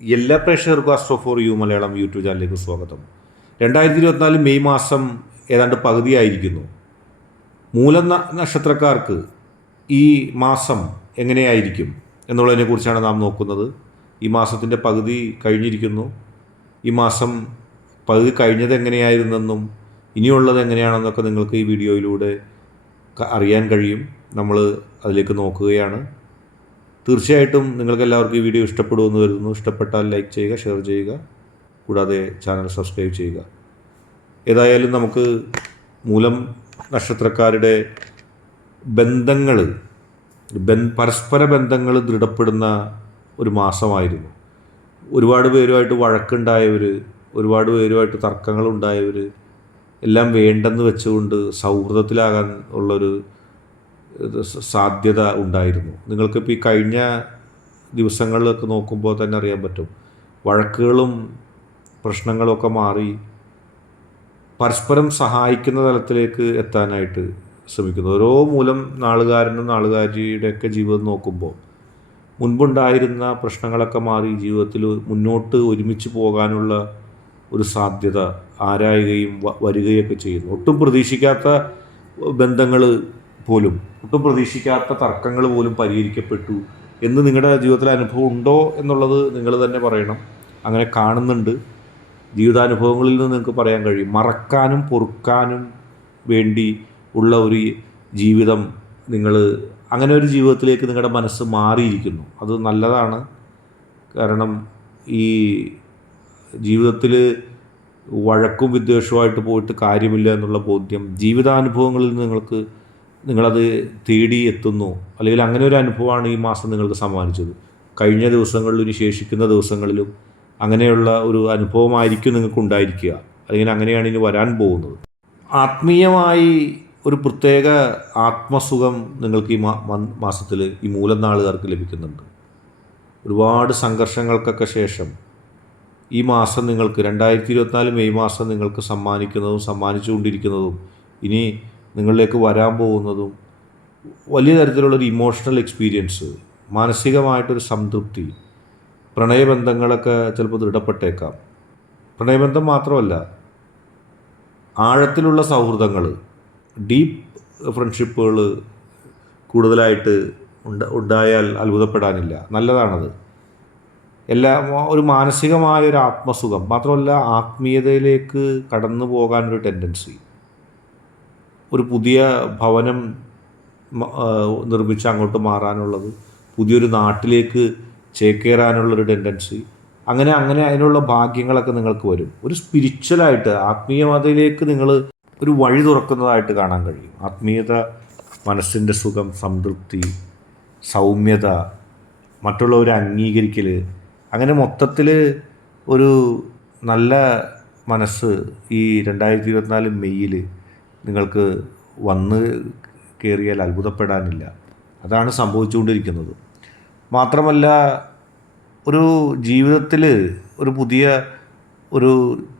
എല്ലാ പ്രേക്ഷകർക്കും astro for you Malayalam YouTube ചാനലിലേക്ക് സ്വാഗതം. രണ്ടായിരത്തി ഇരുപത്തിനാല് മെയ് മാസം ഏതാണ്ട് പകുതിയായിരിക്കുന്നു. മൂല നക്ഷത്രക്കാർക്ക് ഈ മാസം എങ്ങനെയായിരിക്കും എന്നുള്ളതിനെക്കുറിച്ചാണ് നാം നോക്കുന്നത്. ഈ മാസത്തിന്റെ പകുതി കഴിഞ്ഞിരിക്കുന്നു. ഈ മാസം പകുതി കഴിഞ്ഞത് എങ്ങനെയായിരുന്നെന്നും ഇനിയുള്ളത് എങ്ങനെയാണെന്നൊക്കെ നിങ്ങൾക്ക് ഈ വീഡിയോയിലൂടെ അറിയാൻ കഴിയും. നമ്മൾ അതിലേക്ക് നോക്കുകയാണ്. തീർച്ചയായിട്ടും നിങ്ങൾക്ക് എല്ലാവർക്കും ഈ വീഡിയോ ഇഷ്ടപ്പെടുമെന്ന് വരുന്നു ഇഷ്ടപ്പെട്ടാൽ ലൈക്ക് ചെയ്യുക ഷെയർ ചെയ്യുക. കൂടാതെ ചാനൽ സബ്സ്ക്രൈബ് ചെയ്യുക. ഏതായാലും നമുക്ക് മൂലം നക്ഷത്രക്കാരുടെ ബന്ധങ്ങൾ പരസ്പര ബന്ധങ്ങൾ ദൃഢപ്പെടുന്ന ഒരു മാസമായിരുന്നു. ഒരുപാട് പേരുമായിട്ട് വഴക്കുണ്ടായവർ ഒരുപാട് പേരുമായിട്ട് തർക്കങ്ങളുണ്ടായവർ എല്ലാം വേണ്ടെന്ന് വെച്ചുകൊണ്ട് സൗഹൃദത്തിലാകാൻ ഉള്ളൊരു സാധ്യത ഉണ്ടായിരുന്നു. നിങ്ങൾക്കിപ്പോൾ ഈ കഴിഞ്ഞ ദിവസങ്ങളിലൊക്കെ നോക്കുമ്പോൾ തന്നെ അറിയാൻ പറ്റും. വഴക്കുകളും പ്രശ്നങ്ങളൊക്കെ മാറി പരസ്പരം സഹായിക്കുന്ന തലത്തിലേക്ക് എത്താനായിട്ട് ശ്രമിക്കുന്നു. ഓരോ മൂലം നാളുകാരനും നാളുകാരിയുടെയൊക്കെ ജീവിതം നോക്കുമ്പോൾ മുൻപുണ്ടായിരുന്ന പ്രശ്നങ്ങളൊക്കെ മാറി ജീവിതത്തിൽ മുന്നോട്ട് ഒരുമിച്ച് പോകാനുള്ള ഒരു സാധ്യത ആരായുകയും വരികയൊക്കെ ചെയ്യുന്നു. ഒട്ടും പ്രതീക്ഷിക്കാത്ത ബന്ധങ്ങൾ പോലും ഒട്ടും പ്രതീക്ഷിക്കാത്ത തർക്കങ്ങൾ പോലും പരിഹരിക്കപ്പെട്ടു എന്ന് നിങ്ങളുടെ ജീവിതത്തിലെ അനുഭവം ഉണ്ടോ എന്നുള്ളത് നിങ്ങൾ തന്നെ പറയണം. അങ്ങനെ കാണുന്നുണ്ട്. ജീവിതാനുഭവങ്ങളിൽ നിന്ന് നിങ്ങൾക്ക് പറയാൻ കഴിയും. മറക്കാനും പൊറുക്കാനും വേണ്ടി ഉള്ള ഒരു ജീവിതം നിങ്ങൾ അങ്ങനെ ഒരു ജീവിതത്തിലേക്ക് നിങ്ങളുടെ മനസ്സ് മാറിയിരിക്കുന്നു. അത് നല്ലതാണ്. കാരണം ഈ ജീവിതത്തിൽ വഴക്കും വിദ്വേഷവുമായിട്ട് പോയിട്ട് കാര്യമില്ല എന്നുള്ള ബോധ്യം ജീവിതാനുഭവങ്ങളിൽ നിങ്ങൾക്ക് നിങ്ങളത് തേടി എത്തുന്നു. അല്ലെങ്കിൽ അങ്ങനെ ഒരു അനുഭവമാണ് ഈ മാസം നിങ്ങൾക്ക് സമ്മാനിച്ചത്. കഴിഞ്ഞ ദിവസങ്ങളിലും ശേഷിക്കുന്ന ദിവസങ്ങളിലും അങ്ങനെയുള്ള ഒരു അനുഭവമായിരിക്കും നിങ്ങൾക്ക് ഉണ്ടായിരിക്കുക അല്ലെങ്കിൽ അങ്ങനെയാണ് ഇനി വരാൻ പോകുന്നത്. ആത്മീയമായി ഒരു പ്രത്യേക ആത്മസുഖം നിങ്ങൾക്ക് ഈ മാസത്തിൽ ഈ മൂലം നാളുകാർക്ക് ലഭിക്കുന്നുണ്ട്. ഒരുപാട് സംഘർഷങ്ങൾക്കൊക്കെ ശേഷം ഈ മാസം നിങ്ങൾക്ക് രണ്ടായിരത്തി ഇരുപത്തിനാല് മെയ് മാസം നിങ്ങൾക്ക് സമ്മാനിക്കുന്നതും സമ്മാനിച്ചുകൊണ്ടിരിക്കുന്നതും ഇനി നിങ്ങളിലേക്ക് വരാൻ പോകുന്നതും വലിയ തരത്തിലുള്ളൊരു ഇമോഷണൽ എക്സ്പീരിയൻസ് മാനസികമായിട്ടൊരു സംതൃപ്തി പ്രണയബന്ധങ്ങളൊക്കെ ചിലപ്പോൾ ദൃഢപ്പെട്ടേക്കാം. പ്രണയബന്ധം മാത്രമല്ല ആഴത്തിലുള്ള സൗഹൃദങ്ങൾ ഡീപ്പ് ഫ്രണ്ട്ഷിപ്പുകൾ കൂടുതലായിട്ട് ഉണ്ട ഉണ്ടായാൽ അത്ഭുതപ്പെടാനില്ല. നല്ലതാണത്. എല്ലാ ഒരു മാനസികമായ ഒരു ആത്മസുഖം മാത്രമല്ല ആത്മീയതയിലേക്ക് കടന്നു പോകാനൊരു ടെൻഡൻസി ഒരു പുതിയ ഭവനം നിർമ്മിച്ച് അങ്ങോട്ട് മാറാനുള്ളത് പുതിയൊരു നാട്ടിലേക്ക് ചേക്കേറാനുള്ളൊരു ടെൻഡൻസി അങ്ങനെ അങ്ങനെ അതിനുള്ള ഭാഗ്യങ്ങളൊക്കെ നിങ്ങൾക്ക് വരും. ഒരു സ്പിരിച്വലായിട്ട് ആത്മീയതയിലേക്ക് നിങ്ങൾ ഒരു വഴി തുറക്കുന്നതായിട്ട് കാണാൻ കഴിയും. ആത്മീയത മനസ്സിന്റെ സുഖം സംതൃപ്തി സൗമ്യത മറ്റുള്ളവരെ അംഗീകരിക്കൽ അങ്ങനെ മൊത്തത്തിൽ ഒരു നല്ല മനസ്സ് ഈ രണ്ടായിരത്തി ഇരുപത്തിനാല് മെയ്യിൽ നിങ്ങൾക്ക് വന്ന് കയറിയാൽ അത്ഭുതപ്പെടാനില്ല. അതാണ് സംഭവിച്ചുകൊണ്ടിരിക്കുന്നത്. മാത്രമല്ല ഒരു ജീവിതത്തിൽ ഒരു പുതിയ ഒരു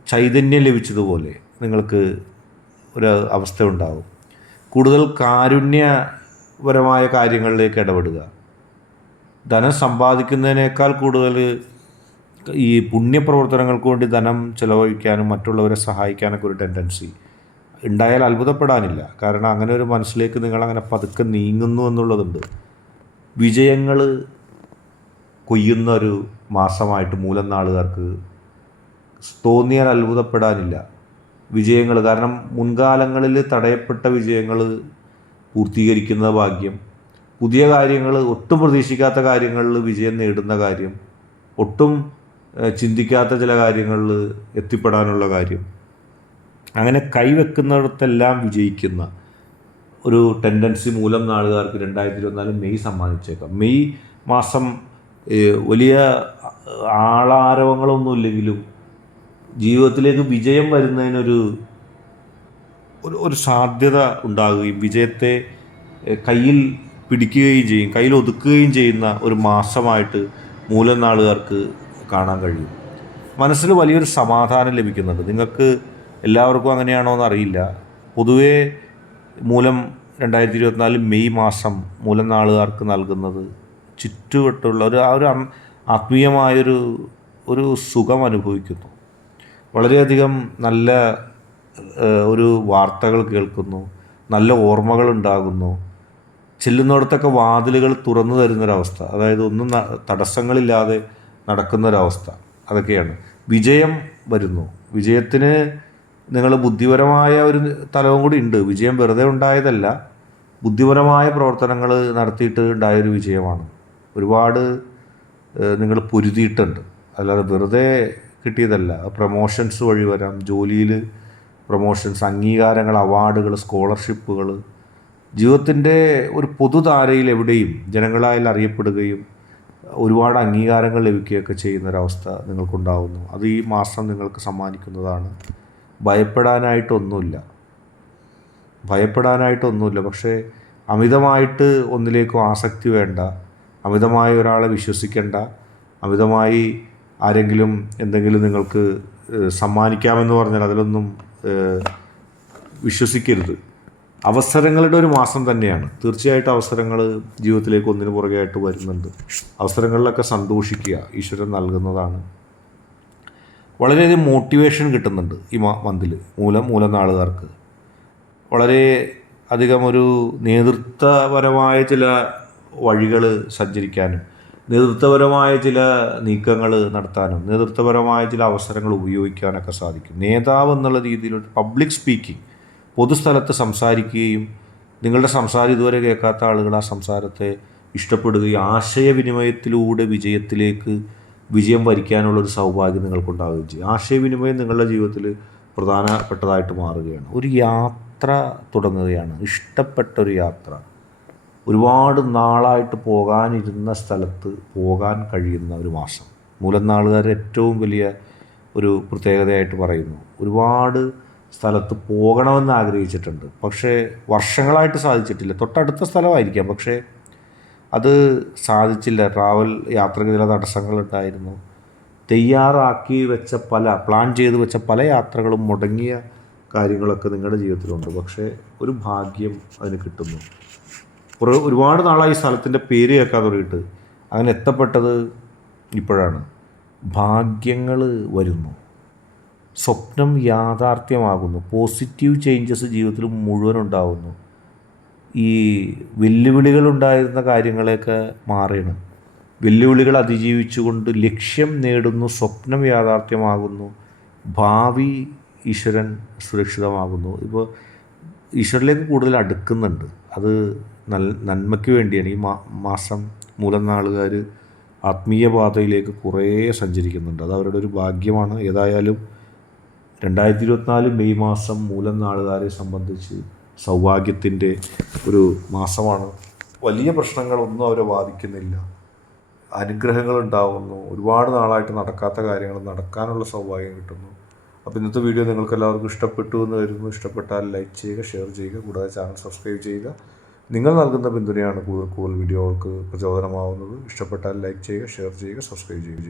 ചൈതന്യം ലഭിച്ചതുപോലെ നിങ്ങൾക്ക് ഒരു അവസ്ഥ ഉണ്ടാവും. കൂടുതൽ കാരുണ്യപരമായ കാര്യങ്ങളിലേക്ക് ഇടപെടുക. ധനം സമ്പാദിക്കുന്നതിനേക്കാൾ കൂടുതൽ ഈ പുണ്യപ്രവർത്തനങ്ങൾക്ക് വേണ്ടി ധനം ചിലവഴിക്കാനും മറ്റുള്ളവരെ സഹായിക്കാനൊക്കെ ഒരു ടെൻഡൻസി ഉണ്ടായാൽ അത്ഭുതപ്പെടാനില്ല. കാരണം അങ്ങനെ ഒരു മനസ്സിലേക്ക് നിങ്ങൾ അങ്ങനെ പതുക്കെ നീങ്ങുന്നു എന്നുള്ളതുണ്ട്. വിജയങ്ങൾ കൊയ്യുന്ന ഒരു മാസമായിട്ട് മൂലം നാളുകാർക്ക് തോന്നിയാൽ അത്ഭുതപ്പെടാനില്ല. വിജയങ്ങൾ കാരണം മുൻകാലങ്ങളിൽ തടയപ്പെട്ട വിജയങ്ങൾ പൂർത്തീകരിക്കുന്ന ഭാഗ്യം പുതിയ കാര്യങ്ങൾ ഒട്ടും പ്രതീക്ഷിക്കാത്ത കാര്യങ്ങളിൽ വിജയം നേടുന്ന കാര്യം ഒട്ടും ചിന്തിക്കാത്ത ചില കാര്യങ്ങളിൽ എത്തിപ്പെടാനുള്ള കാര്യം അങ്ങനെ കൈവെക്കുന്നിടത്തെല്ലാം വിജയിക്കുന്ന ഒരു ടെൻഡൻസി മൂലം നാളുകാർക്ക് രണ്ടായിരത്തി ഇരുപത്തിനാല് മെയ് സമ്മാനിച്ചേക്കാം. മെയ് മാസം വലിയ ആളാരവങ്ങളൊന്നും ഇല്ലെങ്കിലും ജീവിതത്തിലേക്ക് വിജയം വരുന്നതിനൊരു ഒരു ഒരു സാധ്യത ഉണ്ടാകുകയും വിജയത്തെ കയ്യിൽ പിടിക്കുകയും ചെയ്യും കയ്യിൽ ഒതുക്കുകയും ചെയ്യുന്ന ഒരു മാസമായിട്ട് മൂലം നാളുകാർക്ക് കാണാൻ കഴിയും. മനസ്സിന് വലിയൊരു സമാധാനം ലഭിക്കുന്നുണ്ട് നിങ്ങൾക്ക് എല്ലാവർക്കും അങ്ങനെയാണോ എന്ന് അറിയില്ല പൊതുവേ മൂലം രണ്ടായിരത്തി ഇരുപത്തിനാല് മെയ് മാസം മൂലം നാളുകാർക്ക് നൽകുന്നത് ചുറ്റുവട്ടുള്ള ഒരു ആ ഒരു ആത്മീയമായൊരു ഒരു സുഖം അനുഭവിക്കുന്നു. വളരെയധികം നല്ല ഒരു വാർത്തകൾ കേൾക്കുന്നു. നല്ല ഓർമ്മകൾ ഉണ്ടാകുന്നു. ചെല്ലുന്നിടത്തൊക്കെ വാതിലുകൾ തുറന്നു തരുന്നൊരവസ്ഥ. അതായത് ഒന്നും തടസ്സങ്ങളില്ലാതെ നടക്കുന്നൊരവസ്ഥ. അതൊക്കെയാണ്. വിജയം വരുന്നു. വിജയത്തിന് നിങ്ങൾ ബുദ്ധിപരമായ ഒരു തലവും കൂടി ഉണ്ട്. വിജയം വെറുതെ ഉണ്ടായതല്ല. ബുദ്ധിപരമായ പ്രവർത്തനങ്ങൾ നടത്തിയിട്ട് ഉണ്ടായൊരു വിജയമാണ്. ഒരുപാട് നിങ്ങൾ പൊരുതിയിട്ടുണ്ട്. അല്ലാതെ വെറുതെ കിട്ടിയതല്ല. പ്രൊമോഷൻസ് വഴി വരാം. ജോലിയിൽ പ്രൊമോഷൻസ് അംഗീകാരങ്ങൾ അവാർഡുകൾ സ്കോളർഷിപ്പുകൾ. ജീവിതത്തിന്റെ ഒരു പൊതുധാരയിൽ എവിടെയും ജനങ്ങളാൽ അറിയപ്പെടുകയും ഒരുപാട് അംഗീകാരങ്ങൾ ലഭിക്കുകയൊക്കെ ചെയ്യുന്നൊരവസ്ഥ നിങ്ങൾക്കുണ്ടാകുന്നു അത് ഈ മാസം നിങ്ങൾക്ക് സമ്മാനിക്കുന്നതാണ്. ഭയപ്പെടാനായിട്ടൊന്നുമില്ല. ഭയപ്പെടാനായിട്ടൊന്നുമില്ല. പക്ഷേ അമിതമായിട്ട് ഒന്നിലേക്കും ആസക്തി വേണ്ട അമിതമായി ഒരാളെ വിശ്വസിക്കേണ്ട അമിതമായി ആരെങ്കിലും എന്തെങ്കിലും നിങ്ങൾക്ക് സമ്മാനിക്കാമെന്ന് പറഞ്ഞാൽ അതിലൊന്നും വിശ്വസിക്കരുത്. അവസരങ്ങളുടെ ഒരു മാസം തന്നെയാണ്. തീർച്ചയായിട്ടും അവസരങ്ങൾ ജീവിതത്തിലേക്ക് ഒന്നിനു പുറകെയായിട്ട് വരുന്നുണ്ട്. അവസരങ്ങളിലൊക്കെ സന്തോഷിക്കുക ഈശ്വരൻ നൽകുന്നതാണ്. വളരെയധികം മോട്ടിവേഷൻ കിട്ടുന്നുണ്ട് ഈ മന്തിൽ മൂലം മൂലം നാളുകാർക്ക്. വളരെ അധികം ഒരു നേതൃത്വപരമായ ചില വഴികൾ സഞ്ചരിക്കാനും നേതൃത്വപരമായ ചില നീക്കങ്ങൾ നടത്താനും നേതൃത്വപരമായ ചില അവസരങ്ങൾ ഉപയോഗിക്കാനൊക്കെ സാധിക്കും. നേതാവ് എന്നുള്ള രീതിയിൽ പബ്ലിക് സ്പീക്കിംഗ് പൊതുസ്ഥലത്ത് സംസാരിക്കുകയും നിങ്ങളുടെ സംസാരം ഇതുവരെ കേൾക്കാത്ത ആളുകൾ ആ സംസാരത്തെ ഇഷ്ടപ്പെടുകയും ആശയവിനിമയത്തിലൂടെ വിജയത്തിലേക്ക് വിജയം വരിക്കാനുള്ള ഒരു സൗഭാഗ്യം നിങ്ങൾക്കുണ്ടാവുകയും ചെയ്യും. ആശയവിനിമയം നിങ്ങളുടെ ജീവിതത്തിൽ പ്രധാനപ്പെട്ടതായിട്ട് മാറുകയാണ്. ഒരു യാത്ര തുടങ്ങുകയാണ്. ഇഷ്ടപ്പെട്ട ഒരു യാത്ര. ഒരുപാട് നാളായിട്ട് പോകാനിരുന്ന സ്ഥലത്ത് പോകാൻ കഴിയുന്ന ഒരു മാസം. മൂലനാളുകാർ ഏറ്റവും വലിയ ഒരു പ്രത്യേകതയായിട്ട് പറയുന്നു. ഒരുപാട് സ്ഥലത്ത് പോകണമെന്ന് ആഗ്രഹിച്ചിട്ടുണ്ട്. പക്ഷേ വർഷങ്ങളായിട്ട് സാധിച്ചിട്ടില്ല. തൊട്ടടുത്ത സ്ഥലമായിരിക്കാം. പക്ഷേ അത് സാധിച്ചില്ല. ട്രാവൽ യാത്രയ്ക്ക് ചില തടസ്സങ്ങളുണ്ടായിരുന്നു. തയ്യാറാക്കി വെച്ച പല പ്ലാൻ ചെയ്ത് വെച്ച പല യാത്രകളും മുടങ്ങിയ കാര്യങ്ങളൊക്കെ നിങ്ങളുടെ ജീവിതത്തിലുണ്ട്. പക്ഷേ ഒരു ഭാഗ്യം അതിന് കിട്ടുന്നു. കുറേ ഒരുപാട് നാളായി സ്ഥലത്തിന്റെ പേര് കേൾക്കാൻ തുടങ്ങിയിട്ട്. അങ്ങനെ എത്തപ്പെട്ടത് ഇപ്പോഴാണ്. ഭാഗ്യങ്ങൾ വരുന്നു. സ്വപ്നം യാഥാർത്ഥ്യമാകുന്നു. പോസിറ്റീവ് ചേഞ്ചസ് ജീവിതത്തിൽ മുഴുവൻ ഉണ്ടാകുന്നു ഈ വെല്ലുവിളികൾ ഉണ്ടായിരുന്ന കാര്യങ്ങളെയൊക്കെ മാറിയാണ്. വെല്ലുവിളികൾ അതിജീവിച്ചുകൊണ്ട് ലക്ഷ്യം നേടുന്നു സ്വപ്നം യാഥാർത്ഥ്യമാകുന്നു ഭാവി ഈശ്വരൻ സുരക്ഷിതമാകുന്നു. ഇപ്പോൾ ഈശ്വരനിലേക്ക് കൂടുതൽ അടുക്കുന്നുണ്ട്. അത് നല്ല നന്മയ്ക്ക് വേണ്ടിയാണ്. ഈ മാസം മൂലം നാളുകാർ ആത്മീയ പാതയിലേക്ക് കുറേ സഞ്ചരിക്കുന്നുണ്ട്. അത് അവരുടെ ഒരു ഭാഗ്യമാണ്. ഏതായാലും രണ്ടായിരത്തി ഇരുപത്തിനാല് മെയ് മാസം മൂലം നാളുകാരെ സംബന്ധിച്ച് സൗഭാഗ്യത്തിന്റെ ഒരു മാസമാണ്. വലിയ പ്രശ്നങ്ങളൊന്നും അവരെ ബാധിക്കുന്നില്ല. അനുഗ്രഹങ്ങൾ ഉണ്ടാകുന്നു ഒരുപാട് നാളായിട്ട് നടക്കാത്ത കാര്യങ്ങൾ നടക്കാനുള്ള സൗഭാഗ്യം കിട്ടുന്നു. അപ്പോൾ ഇന്നത്തെ വീഡിയോ നിങ്ങൾക്ക് എല്ലാവർക്കും ഇഷ്ടപ്പെട്ടു എന്ന് കരുതുന്നു. ഇഷ്ടപ്പെട്ടാൽ ലൈക്ക് ചെയ്യുക ഷെയർ ചെയ്യുക കൂടാതെ ചാനൽ സബ്സ്ക്രൈബ് ചെയ്യുക. നിങ്ങൾ നൽകുന്ന പിന്തുണയാണ് കൂടുതൽ കൂടുതൽ വീഡിയോകൾക്ക് പ്രചോദനമാവുന്നത്. ഇഷ്ടപ്പെട്ടാൽ ലൈക്ക് ചെയ്യുക ഷെയർ ചെയ്യുക സബ്സ്ക്രൈബ് ചെയ്യുക.